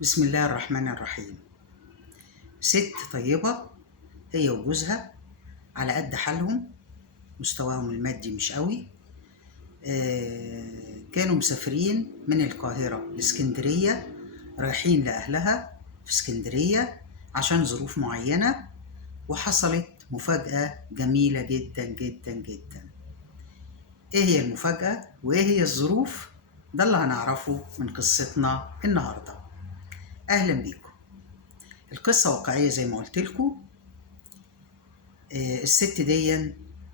بسم الله الرحمن الرحيم. ست طيبة هي وجوزها على قد حالهم، مستواهم المادي مش قوي. كانوا مسافرين من القاهرة لإسكندرية، رايحين لأهلها في إسكندرية عشان ظروف معينة، وحصلت مفاجأة جميلة جدا جدا جدا. إيه هي المفاجأة وإيه هي الظروف؟ ده اللي هنعرفه من قصتنا النهاردة. أهلا بيكم. القصة واقعية زي ما قلت لكم. الست دي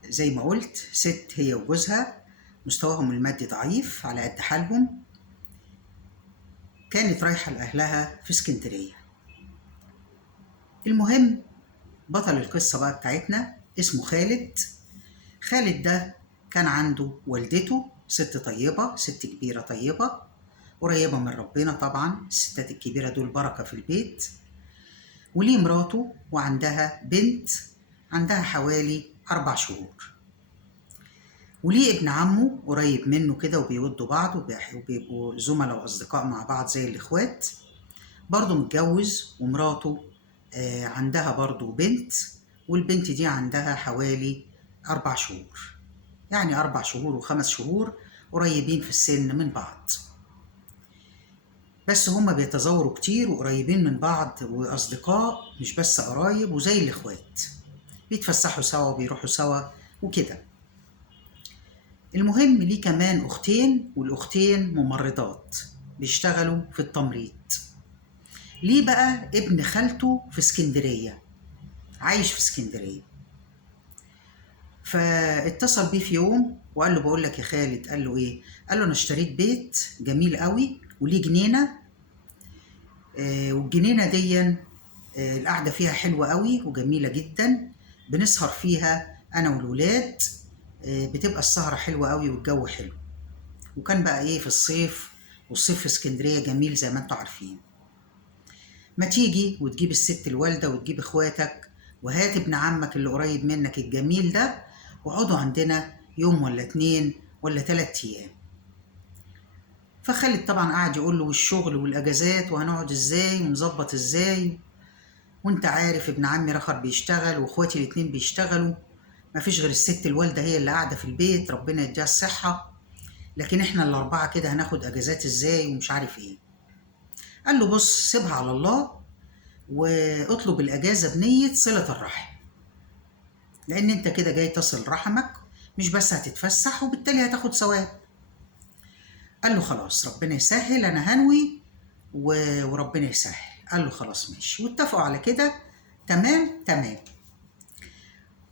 زي ما قلت ست هي وجوزها مستواهم المادي ضعيف على قد حالهم، كانت رايحة لأهلها في اسكندرية. المهم بطل القصة بقى بتاعتنا اسمه خالد. خالد ده كان عنده والدته ست طيبة، ست كبيرة طيبة قريبة من ربنا، طبعا الستات الكبيرة دول بركة في البيت. وليه مراته وعندها بنت عندها حوالي 4 شهور. وليه ابن عمه قريب منه كده وبيودوا بعض وبيبقوا زملاء وأصدقاء مع بعض زي الإخوات. برضه متجوز ومراته عندها برضه بنت، والبنت دي عندها حوالي 4 شهور، يعني 4 شهور و5 شهور، قريبين في السن من بعض. بس هما بيتزاوروا كتير وقريبين من بعض وأصدقاء، مش بس قرايب، وزي الإخوات بيتفسحوا سوا وبيروحوا سوا وكده. المهم ليه كمان أختين، والأختين ممرضات بيشتغلوا في التمريض. ليه بقى ابن خالته في اسكندرية، عايش في اسكندرية. فاتصل بيه في يوم وقال له بقول لك يا خالد. قال له ايه؟ قال له انا اشتريت بيت جميل قوي وليه جنينة، والجنينة دي القعدة فيها حلوة قوي وجميلة جدا، بنسهر فيها انا والولاد، بتبقى السهرة حلوة قوي والجو حلو. وكان بقى ايه في الصيف، والصيف في اسكندرية جميل زي ما انتوا عارفين. ما تيجي وتجيب الست الوالدة وتجيب اخواتك، وهات ابن عمك اللي قريب منك الجميل ده، وقعدوا عندنا يوم ولا 2 ولا 3 أيام. فخالد طبعا قاعد يقول له والشغل والاجازات وهنقعد ازاي ونظبط ازاي، وانت عارف ابن عمي رخر بيشتغل واخواتي الاتنين بيشتغلوا، مفيش غير الست الوالدة هي اللي قاعدة في البيت ربنا يديها الصحة، لكن احنا الاربعة كده هناخد اجازات ازاي ومش عارف ايه. قال له بص سيبها على الله، واطلب الاجازة بنية صلة الرحم، لان انت كده جاي تصل رحمك، مش بس هتتفسح وبالتالي هتاخد ثواب. قال له خلاص ربنا يسهل، انا هنوي وربنا يسهل. قال له خلاص ماشي، واتفقوا على كده. تمام تمام.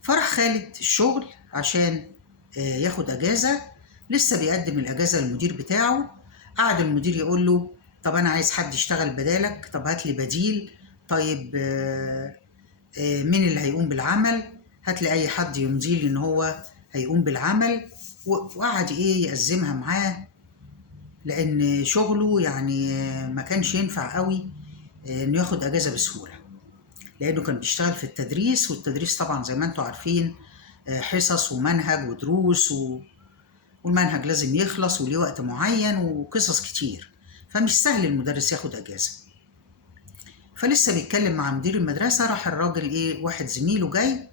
فرح خالد الشغل عشان ياخد اجازة، لسه بيقدم الاجازة للمدير بتاعه. قعد المدير يقول له طب انا عايز حد يشتغل بدالك، طب هات لي بديل، طيب مين اللي هيقوم بالعمل، هات لي اي حد يمضي لي ان هو هيقوم بالعمل. وقعد ايه يأزمها معاه، لان شغله يعني ما كانش ينفع قوي انه ياخد اجازة بسهولة، لانه كان بيشتغل في التدريس، والتدريس طبعا زي ما انتم عارفين حصص ومنهج ودروس والمنهج لازم يخلص وليه وقت معين وقصص كتير، فمش سهل المدرس ياخد اجازة. فلسه بيتكلم مع مدير المدرسة، راح الراجل ايه واحد زميله جاي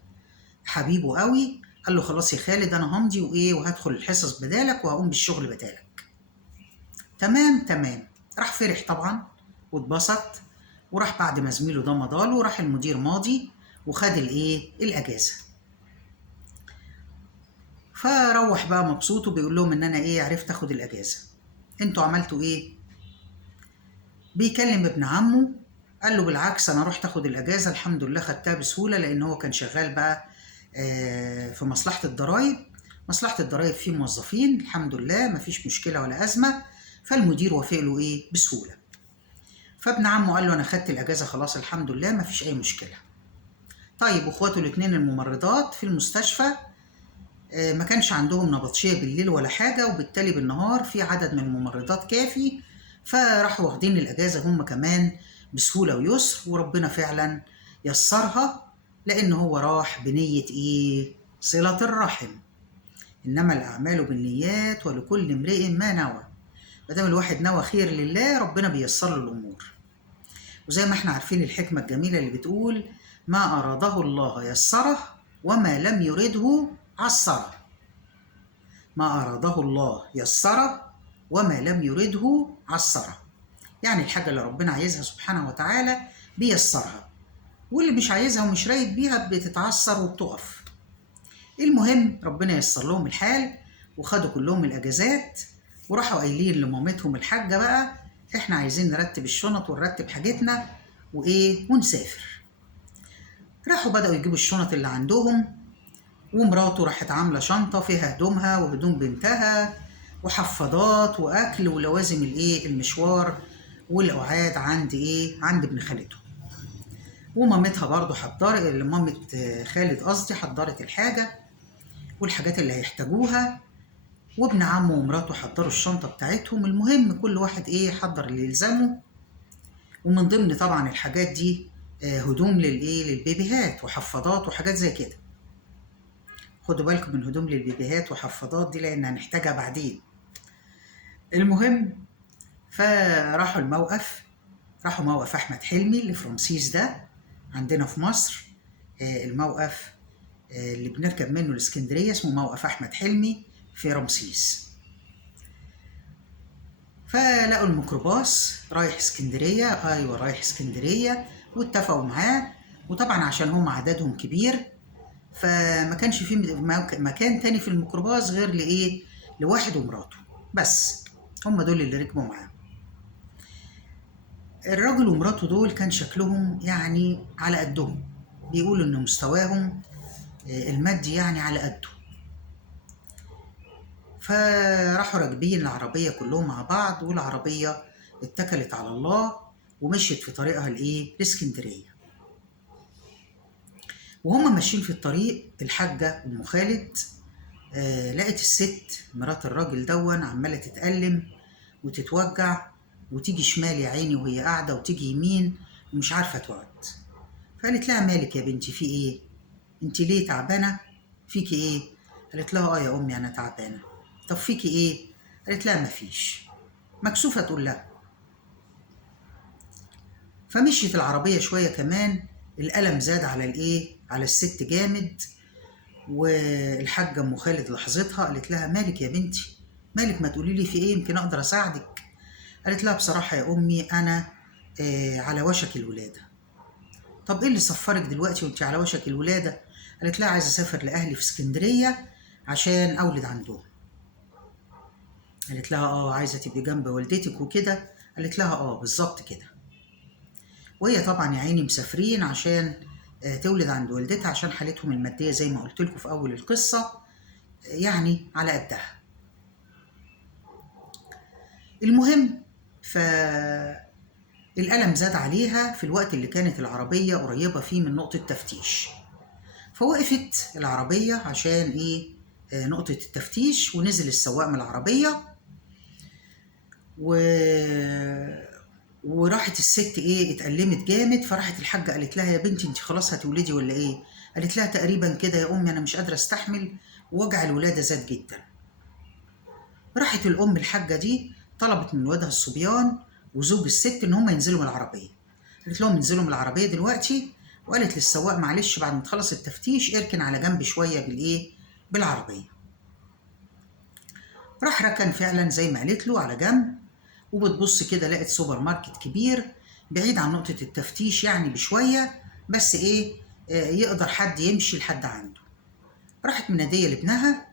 حبيبه قوي، قال له خلاص يا خالد انا همضي وايه وهدخل الحصص بدالك وهقوم بالشغل بدالك. تمام تمام. راح فرح طبعا واتبسط، وراح بعد ما زميله ده مضاله وراح المدير ماضي وخد الايه الاجازه. فروح بقى مبسوط وبيقول لهم ان انا ايه عرفت اخد الاجازه، انتوا عملتوا ايه؟ بيكلم ابن عمه، قال له بالعكس انا رحت اخد الاجازه الحمد لله خدتها بسهوله، لان هو كان شغال بقى في مصلحه الضرايب. مصلحه الضرايب فيه موظفين الحمد لله مفيش مشكله ولا ازمه، فالمدير وافق له ايه بسهوله. فابن عمه قال له انا خدت الاجازه خلاص الحمد لله مفيش اي مشكله. طيب واخواته الاثنين الممرضات في المستشفى ما كانش عندهم نبطشيه بالليل ولا حاجه، وبالتالي بالنهار في عدد من الممرضات كافي، فراحوا واخدين الاجازه هم كمان بسهوله ويسر، وربنا فعلا يسرها، لان هو راح بنيه ايه صله الرحم. انما الاعمال بالنيات ولكل امرئ ما نوى. ما دام الواحد نوى خير لله ربنا بيسر له الامور. وزي ما احنا عارفين الحكمة الجميلة اللي بتقول: ما أراده الله يسره، وما لم يرده عسره. ما أراده الله يسره، وما لم يرده عسره. يعني الحاجة اللي ربنا عايزها سبحانه وتعالى بيسرها، واللي مش عايزها ومش رايد بيها بتتعثر وبتقف. المهم ربنا يسر لهم الحال، وخدوا كلهم الأجازات، وراحوا قايلين لمامتهم الحاجة بقى: احنا عايزين نرتب الشنط ونرتب حاجتنا ونسافر. راحوا بدأوا يجيبوا الشنط اللي عندهم، ومراته راحت عاملة شنطة فيها هدومها وهدوم بنتها وحفاضات وأكل ولوازم المشوار والقعاد عند ابن خالته. ومامتها برضو مامة خالد قصدي حضرت الحاجة والحاجات اللي هيحتاجوها، وابن عمه ومراته حضروا الشنطة بتاعتهم. المهم كل واحد حضر اللي يلزمه، ومن ضمن طبعا الحاجات دي هدوم للبيبيهات وحفاضات وحاجات زي كده. خدوا بالكم من هدوم للبيبيهات وحفاضات دي لأن هنحتاجها بعدين. المهم فراحوا الموقف، راحوا موقف أحمد حلمي اللي في رمسيس ده عندنا في مصر. الموقف اللي بنركب منه الإسكندرية اسمه موقف أحمد حلمي في رمسيس. فلقوا الميكروباص رايح اسكندرية، أيوة رايح اسكندرية، واتفقوا معاه. وطبعا عشان هم عددهم كبير فما كانش في مكان تاني في الميكروباص غير لواحد ومراته بس، هم دول اللي ركبوا معاه. الراجل ومراته دول كان شكلهم يعني على قدهم، بيقولوا ان مستواهم المادي يعني على قده. فراحوا راكبين العربية كلهم مع بعض، والعربية اتكلت على الله ومشيت في طريقها لاسكندرية. وهم ماشيين في الطريق الحاجة أم خالد لقت الست مرات الراجل دون عمالة تتألم وتتوجع وتيجي شمال يا عيني وهي قاعدة، وتيجي يمين ومش عارفة تقعد. فقالت لها: مالك يا بنتي، في ايه؟ انت ليه تعبانة؟ فيكي ايه؟ قالت لها: يا أمي أنا تعبانة. طب فيكي ايه؟ قالت لها: مفيش. مكسوفة تقول لها. فمشيت العربية شوية كمان، الألم زاد على الست جامد. والحاجة أم خالد لحظتها قالت لها: مالك يا بنتي، مالك، ما تقولي لي في ايه يمكن أقدر أساعدك. قالت لها: بصراحة يا أمي أنا على وشك الولادة. طب ايه اللي صفرك دلوقتي وانت على وشك الولادة؟ قالت لها: عايزة أسافر لأهلي في اسكندرية عشان أولد عندهم. قالت لها: عايزة تبقي جنب والدتك وكده؟ قالت لها: بالظبط كده. وهي طبعا يا عيني مسافرين عشان تولد عند والدتها، عشان حالتهم المادية زي ما قلت لكم في أول القصة يعني على قدها. المهم الألم زاد عليها في الوقت اللي كانت العربية قريبة فيه من نقطة تفتيش. فوقفت العربية عشان نقطة التفتيش، ونزل السواق من العربية وراحت الست اتألمت جامد. فراحت الحاجة قالت لها: يا بنتي انت خلاص هتولدي ولا ايه؟ قالت لها: تقريبا كده يا أمي، أنا مش قادرة استحمل ووجع الولادة زاد جدا. راحت الأم الحاجة دي طلبت من ولادها الصبيان وزوج الست ان هم ينزلوا من العربية. قالت لهم: انزلوا من العربية دلوقتي. وقالت للسواق: معلش بعد ما تخلص التفتيش اركن على جنب شوية بالعربية. راح ركن فعلا زي ما قالت له على جنب، وبتبص كده لقت سوبر ماركت كبير بعيد عن نقطة التفتيش يعني بشوية، بس يقدر حد يمشي لحد عنده. راحت منادية لابنها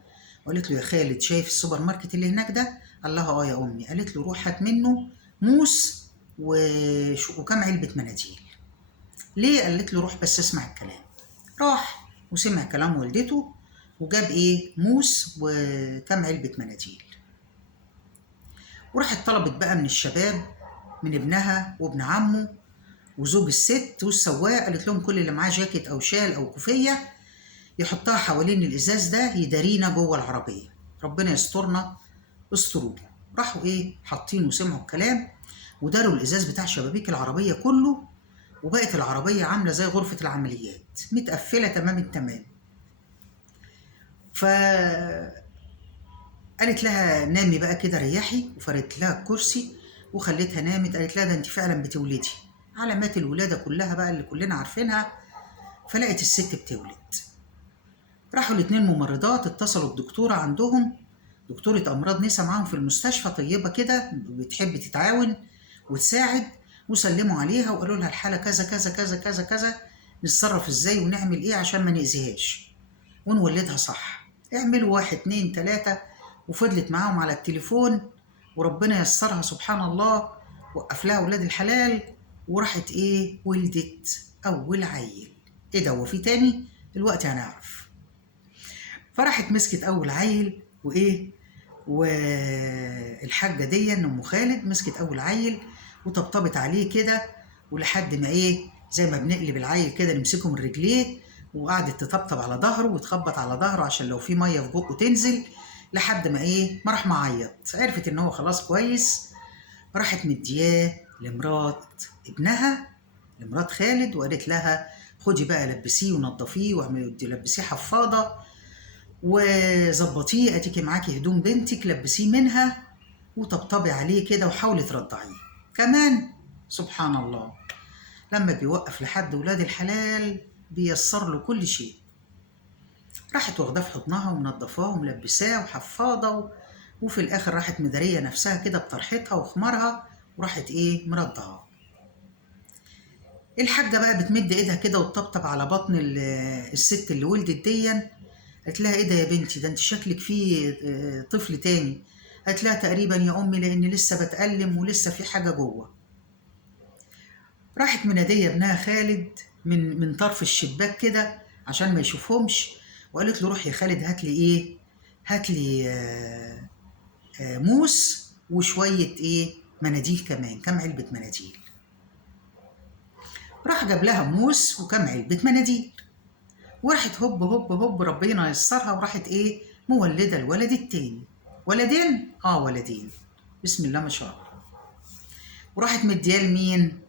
وقالت له: يا خالد، شايف السوبر ماركت اللي هناك ده؟ قال لها: يا أمي. قالت له: روح هات منه موس وكم علبة مناديل. ليه؟ قالت له: روح بس اسمع الكلام. راح وسمع كلام والدته وجاب موس وكم علبة مناديل. وراحت طلبت بقى من الشباب، من ابنها وابن عمه وزوج الست والسواق، قالت لهم: كل اللي معاه جاكيت أو شال أو كوفية يحطها حوالين الإزاز ده يدارينا جوه العربية، ربنا يسترنا استروه. راحوا حاطين وسمعوا الكلام وداروا الإزاز بتاع شبابيك العربية كله، وبقت العربية عاملة زي غرفة العمليات متقفلة تمام التمام. قالت لها: نامي بقى كده ريحي، وفردت لها الكرسي وخليتها نامت. قالت لها: ده انت فعلا بتولدي، علامات الولادة كلها بقى اللي كلنا عارفينها. فلقت الست بتولد. راحوا الاتنين ممرضات اتصلوا بدكتورة عندهم، دكتورة أمراض نسا معاهم في المستشفى، طيبة كده بتحب تتعاون وتساعد، وسلموا عليها وقالوا لها الحالة كذا كذا كذا كذا كذا، نتصرف ازاي ونعمل ايه عشان ما نأذيهاش ونولدها صح، اعملوا 1 2 3. وفضلت معاهم على التليفون، وربنا يسرها سبحان الله، وقف لها ولاد الحلال، وراحت ايه ولدت أول عيل. ايه ده، هو في تاني؟ دلوقتي هنعرف. فراحت مسكت أول عيل وإيه، والحاجة دي أم خالد مسكت أول عيل وطبطبت عليه كده، ولحد ما إيه زي ما بنقلب العيل كده نمسكه من رجليه، وقعدت تطبطب على ظهره وتخبط على ظهره عشان لو في مية في بقه تنزل، لحد ما إيه ما راح معيط، عرفت إن هو خلاص كويس. راحت مدياه لمرات ابنها، لمرات خالد، وقالت لها خدي بقى لبسيه ونضفيه واعملي لبسيه حفاضة وظبطيه، اديكي معاكي هدوم بنتك لبسيه منها وطبطبي عليه كده وحاولي ترضعيه كمان. سبحان الله، لما بيوقف لحد ولاد الحلال بيسر له كل شيء. راحت واخداه في حضنها ومنضفاه وملبساه وحفاضه، وفي الاخر راحت مداريه نفسها كده بطرحتها وخمارها، وراحت ايه مرضعاه. الحاجه بقى بتمد ايدها كده وتطبطب على بطن الست اللي ولدت ديا، قالت لها ايه ده يا بنتي، ده انت شكلك فيه طفل تاني. قالت لها تقريبا يا امي لاني لسه بتألم ولسه في حاجه جوه. راحت مناديه ابنها خالد من طرف الشباك كده عشان ما يشوفهمش، وقالت له روح يا خالد هات لي ايه، هات لي موس وشويه ايه مناديل كمان، كام علبه مناديل. راح جاب لها موس وكام علبه مناديل، وراحت هوب هوب هوب ربنا يسرها، وراحت ايه مولده الولد التاني. ولدين، ولدين، بسم الله ما شاء الله. وراحت مدياه لمين؟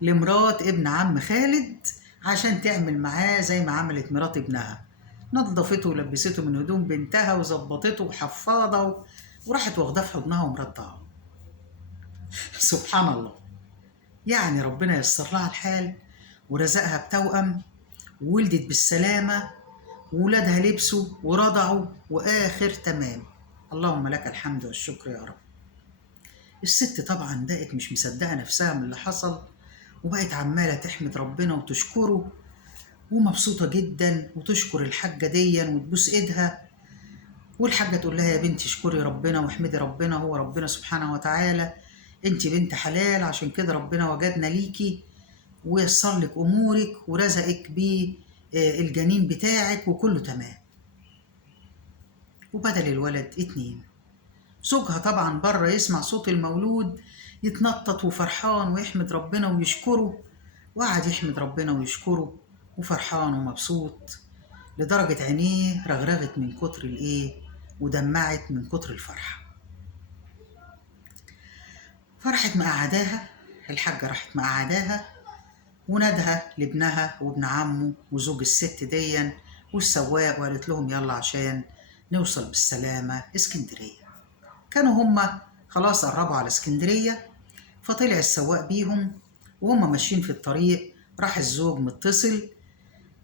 لمرات ابن عم خالد عشان تعمل معاه زي ما عملت مرات ابنها، نظفته ولبسته من هدوم بنتها وظبطته وحفاضه، وراحت واخداه في حضنها ومرضعه. سبحان الله، يعني ربنا يسر لها الحال ورزقها بتوأم، وولدت بالسلامه، وولادها لبسوا ورضعوا واخر تمام. اللهم لك الحمد والشكر يا رب. الست طبعا بقت مش مصدقه نفسها من اللي حصل، وبقت عماله تحمد ربنا وتشكره، ومبسوطه جدا، وتشكر الحاجه ديا وتبوس ايدها، والحاجه تقول لها يا بنتي اشكري ربنا واحمدي ربنا، هو ربنا سبحانه وتعالى، انت بنت حلال، عشان كده ربنا وجدنا ليكي ويسر لك امورك ورزقك بالجنين بتاعك وكله تمام. وبدل الولد 2. زوجها طبعا بره يسمع صوت المولود يتنطط وفرحان ويحمد ربنا ويشكره، وقعد يحمد ربنا ويشكره وفرحان ومبسوط، لدرجة عينيه رغرغت من كتر الايه ودمعت من كتر الفرحة. فرحت مقعداها الحاجة، راحت مقعداها وندها لابنها وابن عمه وزوج الست ديا والسواق، وقالت لهم يلا عشان نوصل بالسلامة اسكندرية. كانوا هما خلاص قربوا على اسكندرية، فطلع السواق بيهم، وهم ماشيين في الطريق راح الزوج متصل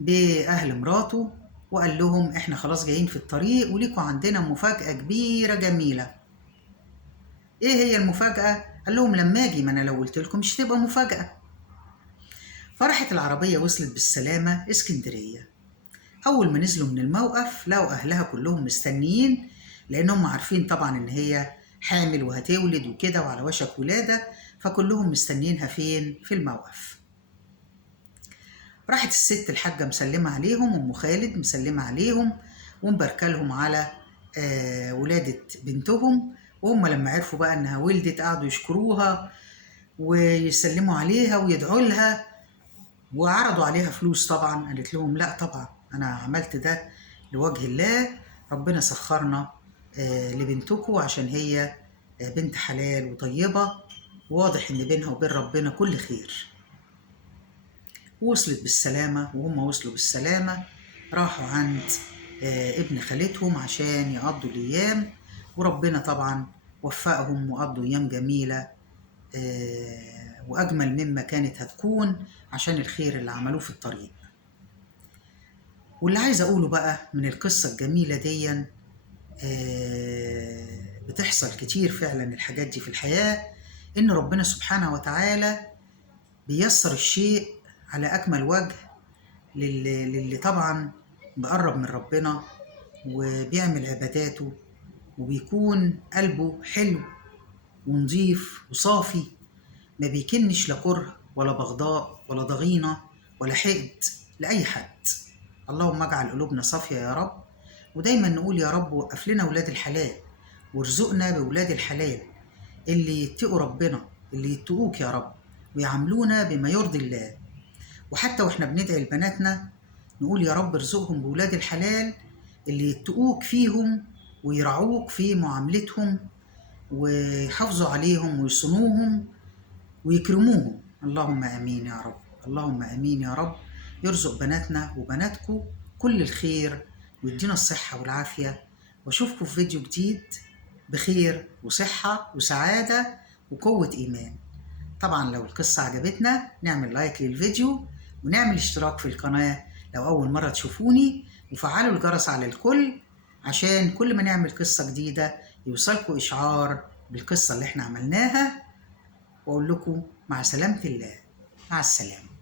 بأهل مراته وقال لهم احنا خلاص جايين في الطريق وليكوا عندنا مفاجأة كبيرة جميلة. ايه هي المفاجأة؟ قال لهم لما اجي، ما انا لو قلت لكم مش تبقى مفاجأة. فرحت العربية وصلت بالسلامة اسكندرية. أول ما نزلوا من الموقف لقوا أهلها كلهم مستنيين، لأنهم عارفين طبعا إن هي حامل وهتولد وكده وعلى وشك ولادة، فكلهم مستنيينها فين؟ في الموقف. راحت الست الحاجة مسلمة عليهم، أم خالد مسلمة عليهم ومباركة لهم على ولادة بنتهم، وهم لما عرفوا بقى إنها ولدت قعدوا يشكروها ويسلموا عليها ويدعوا لها، وعرضوا عليها فلوس طبعا. قالت لهم لا طبعا أنا عملت ده لوجه الله، ربنا سخرنا لبنتكم عشان هي بنت حلال وطيبة، واضح إن بينها وبين ربنا كل خير. وصلت بالسلامة، وهم وصلوا بالسلامة راحوا عند ابن خالتهم عشان يقضوا الأيام، وربنا طبعا وفقهم وقضوا أيام جميلة وأجمل مما كانت هتكون عشان الخير اللي عملوه في الطريق. واللي عايز أقوله بقى من القصة الجميلة دي، بتحصل كتير فعلا الحاجات دي في الحياة، إن ربنا سبحانه وتعالى بيسر الشيء على أكمل وجه للي طبعا بقرب من ربنا وبيعمل عباداته وبيكون قلبه حلو ونظيف وصافي، ما بيكنش لا كره ولا بغضاء ولا ضغينة ولا حقد لأي حد. اللهم اجعل قلوبنا صافية يا رب، ودايما نقول يا رب وقف لنا ولاد الحلال وارزقنا بولاد الحلال اللي يتقوا ربنا، اللي يتقوك يا رب ويعاملونا بما يرضي الله. وحتى واحنا بندعي لبناتنا نقول يا رب ارزقهم بولاد الحلال اللي يتقوك فيهم ويرعوك في معاملتهم ويحافظوا عليهم ويصونوهم ويكرموهم. اللهم امين يا رب، اللهم امين يا رب. يرزق بناتنا وبناتكم كل الخير ويدينا الصحة والعافية، واشوفكم في فيديو جديد بخير وصحة وسعادة وقوة ايمان. طبعا لو القصة عجبتنا نعمل لايك للفيديو ونعمل اشتراك في القناة لو أول مرة تشوفوني، وفعلوا الجرس على الكل عشان كل ما نعمل قصة جديدة يوصلكوا إشعار بالقصة اللي احنا عملناها. وأقول لكم مع سلامة الله، مع السلامة.